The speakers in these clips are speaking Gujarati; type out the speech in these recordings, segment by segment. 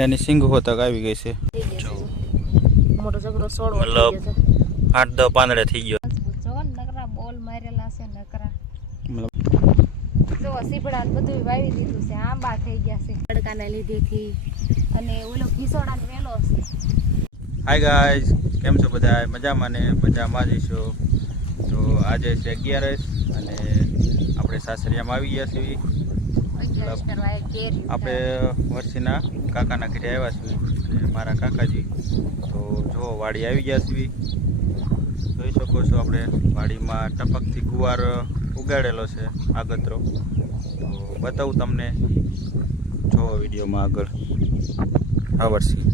ભીંડાની સિંગ હોતક આવી ગઈ છે મોટો જબરો સોડવો મતલબ 8-10 પાંદડે થઈ ગયો જો નકરા બોલ મારેલા છે નકરા જો સીપડા ને બધું વાવી દીધું છે આંબા થઈ ગયા છે તડકાના લીધેથી અને ઓલો ઘીસોડાનો વેલો છે હાય ગાઈઝ કેમ છો બધા મજામાં ને મજામાં જ છો તો આજે છે 11 અને આપણે સાસરિયામાં આવી ગયા છીએ આપણે વર્ષીના કાકાના ઘરે આવ્યા છીએ મારા કાકાજી તો જો વાડી આવી ગયા છીએ જોઈ શકો છો આપણે વાડીમાં ટપકથી ગુવાર ઉગાડેલો છે આગતરો તો બતાવું તમને જો વિડીયોમાં આગળ આ વર્ષી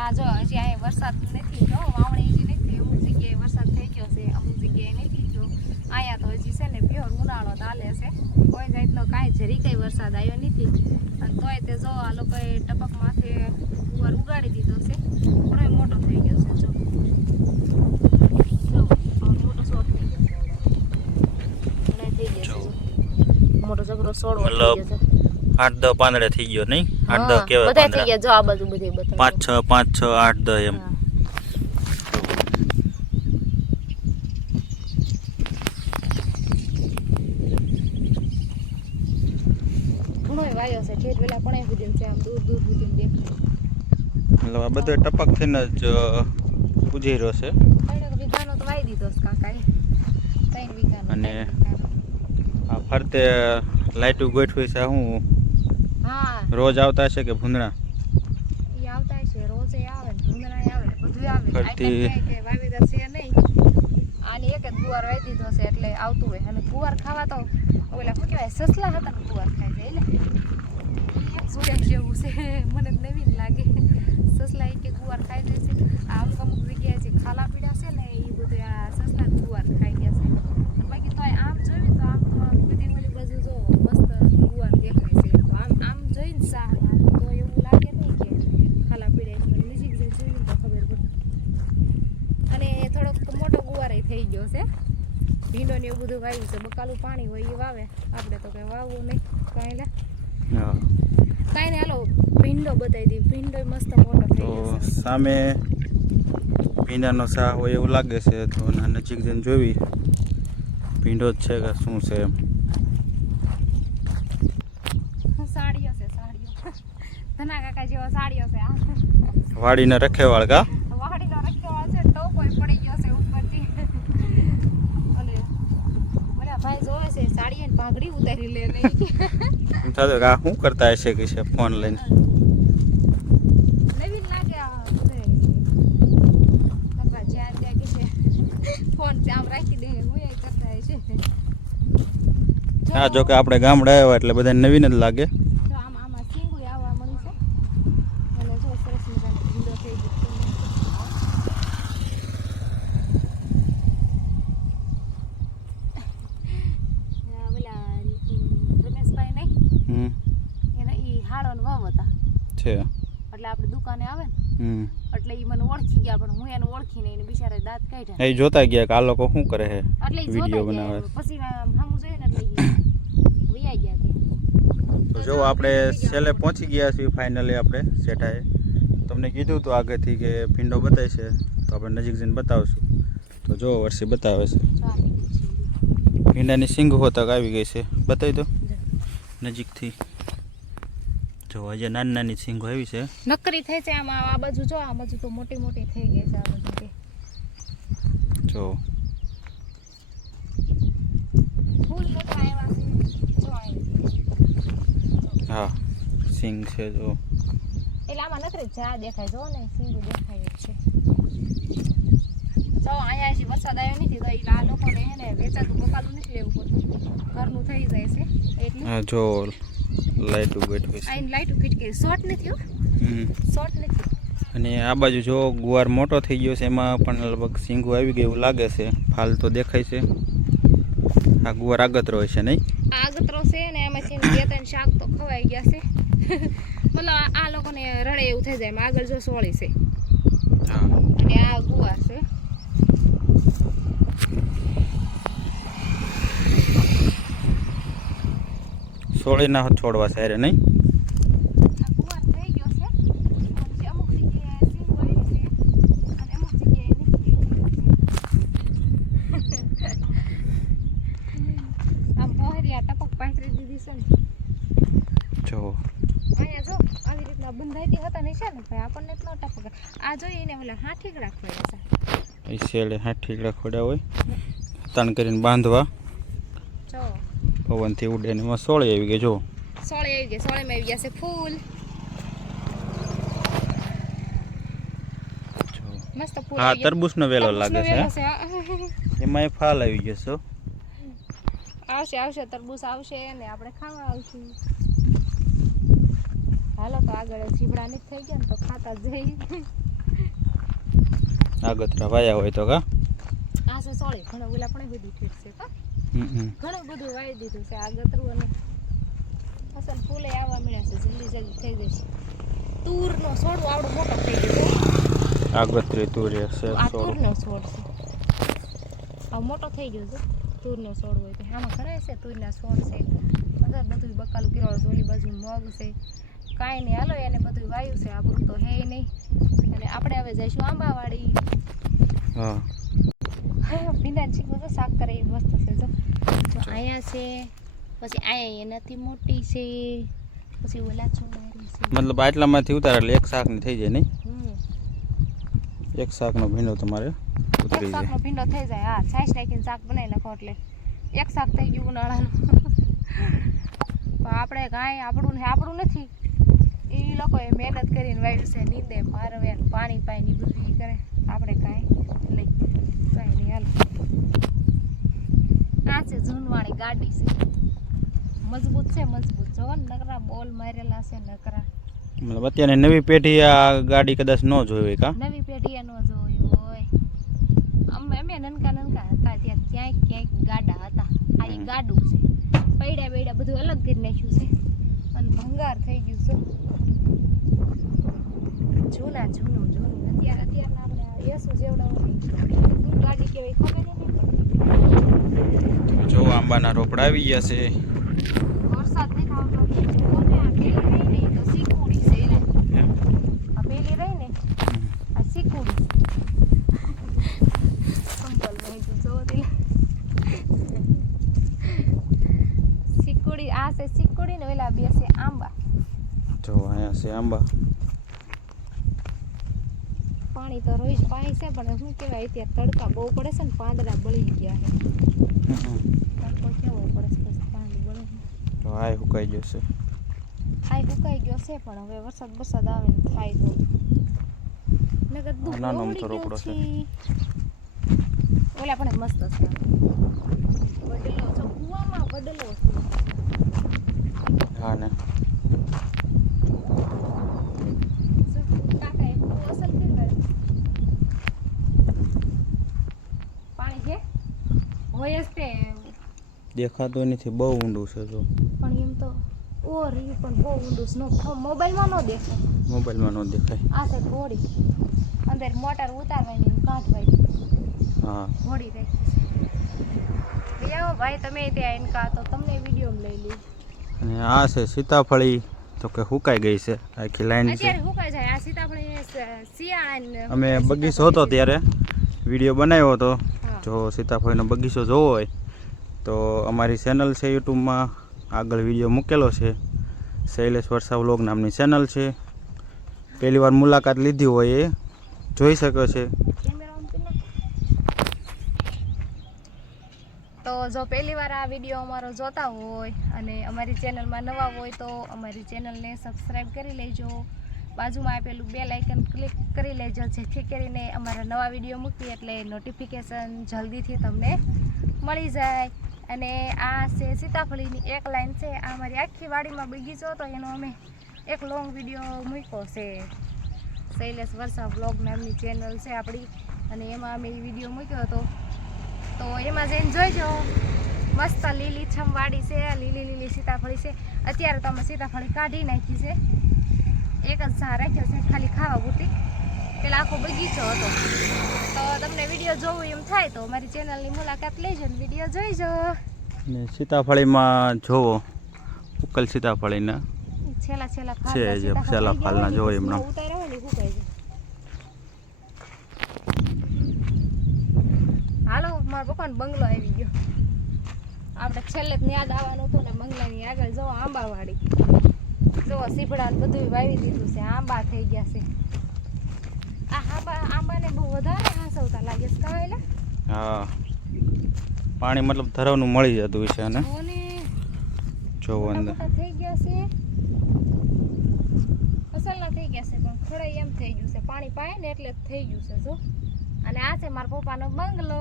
આ જો હજી અહીંયા વરસાદ નથી જો વાવણી હજી નથી અમુક જગ્યાએ વરસાદ થઈ ગયો છે અમુક જગ્યાએ નથી જો અહીંયા તો હજી છે ને પ્યોર ઉનાળો ચાલે છે કોઈ જાતનો કાંઈ જરી કંઈ વરસાદ આવ્યો નથી અને તોય તે જો આ લોકોએ ટપકમાંથી ગુવાર ઉગાડી દીધો છે થોડો મોટો થઈ ગયો છે જો મોટો શોટ થઈ ગયો છે મોટો જબરો સોડવો થઈ ગયો છે 8-10 પાંદડે થઈ ગયો નહીં 8-10 કેવા બધા થઈ ગયા જો આ બધું બધે બતાવો 5-6 8-10 એમ ઘણોય વાયો છે ઠેઠ વેલા પણ સુધી છે આમ દૂર દૂર સુધી દેખાય મતલબ આ બધો ટપક થઈને જ ઉજી રહ્યો છે પણ વીઘાનો તો વાઈ દીધો છે કાકાએ 3 વીઘાનો અને આ ફરતે લાઈટો ગોઠવી છે હું હા રોજ આવતા છે કે ભૂંદણા ઈ આવતા છે રોજે આવે ને ભૂંદણા આવે બધું આવે ફરતી કે વાવીદર છે નહીં આની એક જ ગુવાર વાઈ દીધો છે એટલે આવતું હોય અને ગુવાર ખાવા તો ઓલા શું કહેવાય સસલા હતા ને ગુવાર ખાય છે એટલે સુરેખ જેવું છે મને નવીન લાગે સસલા કે ગુવાર ખાઈ જાય છે આ અમુક જગ્યાએ જે ખાલા પીડા છે ને એ બધું આ સસલા ગુવાર ખાઈ ગયા છે બાકી તો આમ જોયું તો આમ તો બધી ઓલી બાજુ જો મસ્ત ગુવાર દેખાય છે તો આમ જોઈને સાહ તો એવું લાગે નહીં કે ખાલા પીડા છે નજીક જે જોઈને તો ખબર પડે અને થોડોક મોટો ગુવાર થઈ ગયો છે ભીંડો ને એવું બધું વાવ્યું છે બકાલું પાણી હોય એ વાવે આપણે તો કઈ વાવવું નહીં કાંઈ લે કાંઈ ને હાલો ભીંડો બતાવી દી ભીંડો મસ્ત મોટો થઈ ગયો તો સામે ભીંડાનો શાહ હોય એવું લાગે છે તો નજીક જઈને જોવી ભીંડો જ છે કે શું છે એમ સાડીઓ છે સાડીઓ ધના કાકા જેવો સાડીઓ છે આ વાડીને રખેવાળ કા વાડીનો રખેવાળ છે ટોપો પડી ગયો છે ઉપરથી અને ઓલા ભાઈ જોવે છે સાડી અને ભાગડી ઉતારી લે નહીં એમ થતું કે આ શું કરતા હશે કે છે ફોન લઈને નવીન લાગે આ કાકા જ્યાં ત્યાં કે છે ફોન આમ રાખી દે હું એ કરતા છે હા જો કે આપણે ગામડે આવ્યા એટલે બધા નવીન જ લાગે જો આમાં સિંગું આવવા મળી છે અને જો સરસ મજાનો ભીંડો થઈ ગયો ઓલા રમેશભાઈ નહીં એને ઈ હાડો ને વાવ હતા છે એટલે આપણે દુકાને આવે ને એટલે ઈ મને ઓળખી ગયા પણ હું એને ઓળખી નહીં બિચારા દાંત કાઢ્યા એ જોતા ગયા કે આ લોકો શું કરે છે એટલે ઈ વિડીયો જોતા બનાવે ગયા પછી સામું જોયું ને એટલે વૈયા ગયા ત્યાં તો જો આપણે છેલ્લે પહોંચી ગયા છીએ ફાઇનલી આપણે શેઠાએ તમને કીધું તો આગળથી કે ભીંડો બતાવે છે તો આપણે નજીક જઈને બતાવશું તો જો વર્ષે બતાવે છે ભીંડાની સિંગ હોતક આવી ગઈ છે બતાવી દો નજીકથી જો આજે નાની નાની સિંગો આવી છે નકરી થઈ છે આમાં આ બાજુ જો આ બાજુ તો મોટી મોટી થઈ ગઈ છે આ બાજુ કે જો ફૂલ લેતા આવ્યા છે જો હા સિંગ છે જો એટલે આમાં નકરી જા દેખાય જો ને સિંગું દેખાય જ છે જો અહીંયા હજી વરસાદ આવ્યો નથી તો આ લોકોને એને વેચાતું બકાલું નથી લેવું પડતું ઘરનું થઈ જાય છે એટલે હા જો લાઈટ ગોઠવી છે આઈને લાઈટ ફિટ કરી શોર્ટ નથી શોર્ટ નથી અને આ બાજુ જો ગુવાર મોટો થઈ ગયો છે એમાં પણ લગભગ સિંગો આવી ગઈ એવું લાગે છે ફાલ તો દેખાય છે આ ગુવાર આગતરો હોય છે નહીં આગતરો છે ને એમાંથી 2-3 શાક તો ખવાઈ ગયા છે મતલબ આ લોકોને રડે એવું થઈ જાય આગળ જો સોળી છે હા અને આ ગુવાર છે સોળીના છોડવા સારે નહીં આ ગુવાર થઈ ગયો છે ઓલા બંધાઈતી હતા ને છે ને ભાઈ આપણને જ ન ટપકે. આ જોઈએ ને ઓલા હાઠીકડા ખોડ્યા છે. એ શેલે 60 ઠીકડા ખોડ્યા હોય તાણ કરીને બાંધવા જો પવનથી ઉડે ને એમાં સોળી આવી ગઈ જો સોળે આવી ગયા, સોળેમાં આવી ગયા છે ફૂલ. મસ્ત ફૂલ હા આવી ગયા. તરબૂચનો વેલો લાગે છે તરબૂચનો હા? વેલો છે, એમાં એ ફાલ આવી ગયો છો આવશે આવશે તરબૂચ આવશે ને આપણે ખાવા આવશું. હાલો તો આગળ જીબડા નથી થઈ ગયા ને તો ખાતા જઈ. આગતરા વાયા હોય તો કા આ છે સોળી ઘણું ઓલા પણ બધું ઠીક છે કા ઘણું બધું વાવી દીધું છે આગતરું અને અસલ ફૂલે આવવા મળ્યા છે જલ્દી જલ્દી થઈ જશે. તુરનો છોડ આવડો મોટો થઈ ગયો. આગતરી તુરે છે આ સોળ તુરનો છોડ છે આ મોટો થઈ ગયો છે. તુરનો છોડ હોય તો આમાં ઘણા છે તુરના છોડ છે બધા બધું બકાલું કિરોળ ઓલી બાજુ મગ છે કાંઈ નહીં હાલો એને બધું વાયું છે આપણું તો હે નહીં. અને આપણે હવે જઈશું આંબાવાડી. હા ભીંડા ચીકુ તો શાક કરે એ મસ્ત છે જો અહીંયા છે પછી અહીંયા એ નથી મોટી છે પછી ઓલા ચોડારી છે. મતલબ આટલામાંથી ઉતારે એટલે એક શાકની થઈ જાય નહીં એક શાકનો ભીંડો તમારે એક ઉતરી જાય શાકનો ભીંડો થઈ જાય હા છાશ નાખીને શાક બનાવી નાખો એટલે એક શાક થઈ ગયું ઉનાળાનું. પણ આપણે કાંઈ આપણું નથી એ લોકોએ મહેનત કરીને વાવ્યું છે નીંદે મારવે પાણી પાણી બધું એ કરે આપણે કાંઈ નહીં કાંઈ નહીં હાલ. આ છે જૂનવાળી ગાડી છે મજબૂત છે મજબૂત જો ને નકરા બોલ મારેલા છે નકરા. મતલબ અત્યારે નવી પેઢી આ ગાડી કદાચ ન જોઈ હોય કા નવી પેઢીએ ન જોયું હોય. અમે નનકા હતા ત્યાં ક્યાંક ગાડા હતા આ એ ગાડું છે પૈડા બૈડા બધું અલગ કરી નાખ્યું છે અને ભંગાર થઈ ગયું છે. જૂનું અત્યારના આપણે એસુ જેવડા ગાડી કેવી ખબર નહીં જો આંબાના રોપડા આવી ગયા છે વરસાદ નહીં આવતો કોને આ પેલી રહી ને તો શીકુડી છે એલા આ પેલી રહી ને આ શીકુડી સંપલ નહીં તું જો દિલ શીકુડી આ છે શીકુડી ને ઓલા બે છે આંબા. જો અહીંયા છે આંબા પાણી તો રોજ પાણી છે પણ શું કહેવાય અત્યારે તડકા બહુ પડે છે ને પાંદડા બળી ગયા છે તડકો કેવો પડે છે પછી પાંદડું બળે તો આ સુકાઈ ગયો છે આ સુકાઈ ગયો છે પણ હવે વરસાદ આવે ને થાય તો નકર દુઃખ નાનો ઉડી અમથો ગયો રોપડો છે. છે. ઓલા પણ મસ્ત છે વડલો જો કુવામાં વડલો છે. હા ને જો કાકા એક કૂવો અસલ પીવડાવે. પાણી છે હોય જ તે દેખાતું નથી બહુ ઊંડું છે જો પણ એમ તો રહ્યું પણ બહુ ઊંડું છે મોબાઈલમાં ન દેખાય. મોબાઈલમાં ન દેખાય આ છે ઘોડી અંદર મોટર ઉતારવાની ને કાઢવાની હા ઘોડી રાખી આવો ભાઈ તમે ત્યાં એનકા તો તમને વિડીયોમાં લઈ લઈ. અને આ છે સીતાફળી તો કે સુકાઈ ગઈ છે આખી લાઈન છે અત્યારે સુકાઈ જાય આ સીતાફળી શિયાળા અમે બગીચો હતો ત્યારે વિડીયો બનાવ્યો હતો હા. જો સીતાફળીનો બગીચો જોવો હોય તો અમારી ચેનલ છે યુટ્યુબમાં આગળ વિડીયો મૂકેલો છે શૈલેષ વર્ષા વ્લોગ નામની ચેનલ છે પહેલી વાર મુલાકાત લીધી હોય એ જોઈ શકે છે. તો જો પહેલી વાર આ વિડીયો અમારો જોતા હોય અને અમારી ચેનલમાં નવા હોય તો અમારી ચેનલને સબસ્ક્રાઈબ કરી લેજો. બાજુમાં આપેલું બેલ આઇકન ક્લિક કરી લેજો જેથી કરીને અમારા નવા વિડીયો મૂકીએ એટલે નોટિફિકેશન જલ્દીથી તમને મળી જાય. અને આ છે સીતાફળીની એક લાઈન છે આ અમારી આખી વાડીમાં બગીચો હતો એનો અમે એક લોંગ વિડીયો મૂક્યો છે શૈલેષ વર્ષા વ્લોગ નામની ચેનલ છે આપણી અને એમાં અમે એ વિડીયો મૂક્યો હતો તો એમાં જઈને જોઈજો. મસ્ત લીલીછમ વાડી છે લીલી સીતાફળી છે. અત્યારે તો અમે સીતાફળી કાઢી નાખી છે એક જ ઝાડ રાખ્યો છે ખાલી ખાવા પૂરતી. પેલા આખો બગીચો હતો તો તમને વિડીયો જોવું એમ થાય તો મારી ચેનલની મુલાકાત લેજો ને વિડીયો જોઈજો. ને સીતાફળીમાં જોવો ઉકલ સીતાફળીને છેલ્લા છે ફાલના જે છેલ્લા ફાલના જોવો એમનો ઉતાર્યા હોય ને સુકાઈ જાય. હાલો મારા પપ્પાનો બંગલો આવી ગયો. આપણે છેલ્લે જ યાદ આવવાનું હતું ને બંગલાની આગળ જવો આંબાવાડી જો સીભડા ને બધું વાવી દીધું છે, આંબા થઈ ગયા છે. આ આંબાને બહુ વધારે હાસવતા લાગે છે કાંઈ. હા, પાણી મતલબ ધરાવનું મળી જતું છે અને જોવો અંદર મોટા થઈ ગયા છે, અસલના થઈ ગયા છે, પણ ખડાઈ એમ થઈ ગયું છે, પાણી પાય ને એટલે થઈ ગયું છે જો. અને આ છે મારા પપ્પાનો બંગલો.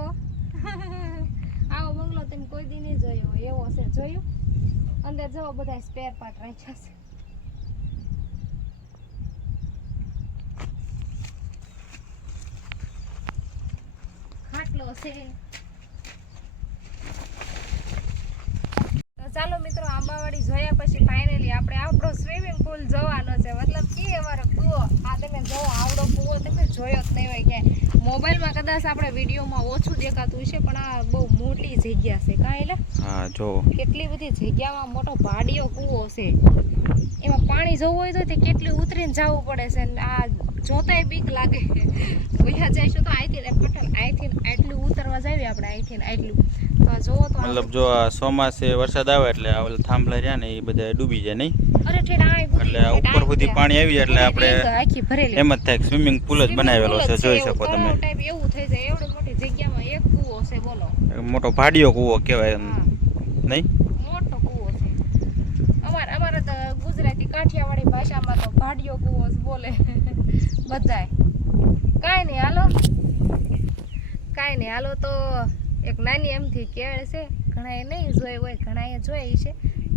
આવો બંગલો તમે કોઈ દી નહીં જોયો હોય એવો છે, જોયું? અંદર જો બધા સ્પેર પાર્ટ રાખ્યા છે. ખાટલો છે. તો ચાલો મિત્રો, આંબાવાડી જોયા પછી ફાઇનલી આપણે આપણો સ્વિમિંગ પુલ જોવાનો છે. મતલબ કે અમારો કૂવો આ તમે જો, આવડો કૂવો તમે જોયો જ નહીં હોય ક્યાંય. મોબાઈલમાં કદાચ આપણે વિડીયોમાં ઓછું દેખાતું હશે, પણ આ બહુ મોટી જગ્યા છે કાંઈ. હા જો કેટલી બધી જગ્યામાં મોટો ભાડિયો કૂવો છે. એમાં પાણી જવું હોય તો તે કેટલી ઉતરીને જવું પડે છે. અને આ જોતાય બીક લાગે. વયા જઈશું તો અહીંથી આટલું ઉતરવા જાવી આપણે, અહીંથી આટલું તો જોવો તો મતલબ જો આ ચોમાસે વરસાદ આવે એટલે આ ઓલા થાંભલા રહ્યા ને એ બધા ડૂબી જાય નહીં, અરે ઠેઠ આ એટલે આ ઉપર સુધી પાણી આવી એટલે આપણે આખી ભરેલી એમ જ થાય સ્વિમિંગ પુલ જ બનાવેલો છે, જોઈ શકો તમે. ટાઈપ એવું થઈ જાય. એવડી મોટી જગ્યામાં એક કૂવો છે બોલો. મોટો ભાડિયો કૂવો કહેવાય એમ નહીં? મોટો કૂવો છે. અમારે તો ગુજરાતી કાઠિયાવાડી ભાષામાં તો ભાડિયો કૂવો જ બોલે બધાય. કાંઈ નહીં હાલો તો એક નાની એમથી કેળ છે, ઘણાએ નહીં જોઈ હોય, ઘણાએ જોઈ છે,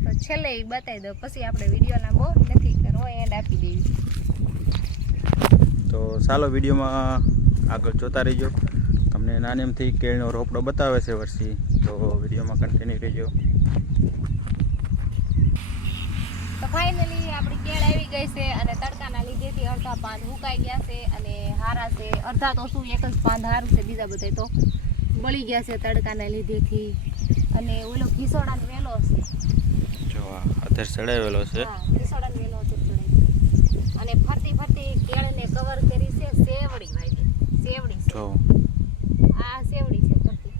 તો છેલ્લે એ બતાવી દો, પછી આપણે વિડીયોના બહુ નથી કરવો, એન્ડ આપી દેવી. તો ચાલો વિડીયોમાં આગળ જોતા રહીજો. તમને નાની એમથી કેળનો રોપડો બતાવે છે વર્ષી, તો વિડીયોમાં કન્ટિન્યુ રહેજો. તો ફાઇનલી આપણી કેળ આવી ગઈ છે, અને તડકાના લીધેથી અડધા પાન સુકાઈ ગયા છે અને હારા છે. અડધા તો શું, એક જ પાન હારું છે, બીજા બધા તો બળી ગયા છે તડકાના લીધેથી. અને ઓલો ઘીસોડાનો વેલો છે, જો અત્યારે ચડાવેલો છે. હા, ઘીસોડાનો વેલો અત્યારે ચડાવી. અને ફરતી કેળને કવર કરી છે સેવડી વાળી. સેવડી છે. જો આ સેવડી છે ફરતી.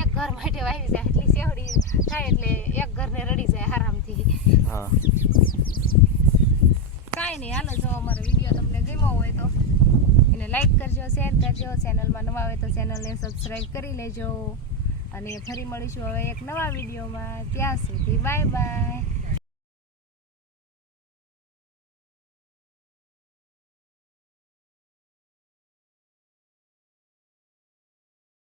એક ઘર માટે વાવી છે, એટલી સેવડી થાય એટલે એક ઘરને રડી જાય આરામથી. હા, કાંઈ નહીં હાલો, જો અમારો વિડીયો તમને ગમ્યો હોય તો એને લાઈક કરજો, શેર કરજો. ચેનલમાં નવા હોય તો ચેનલને સબસ્ક્રાઈબ કરી લેજો. અને ફરી મળીશું હવે એક નવા વિડીયોમાં. ત્યાં સુધી બાય બાય.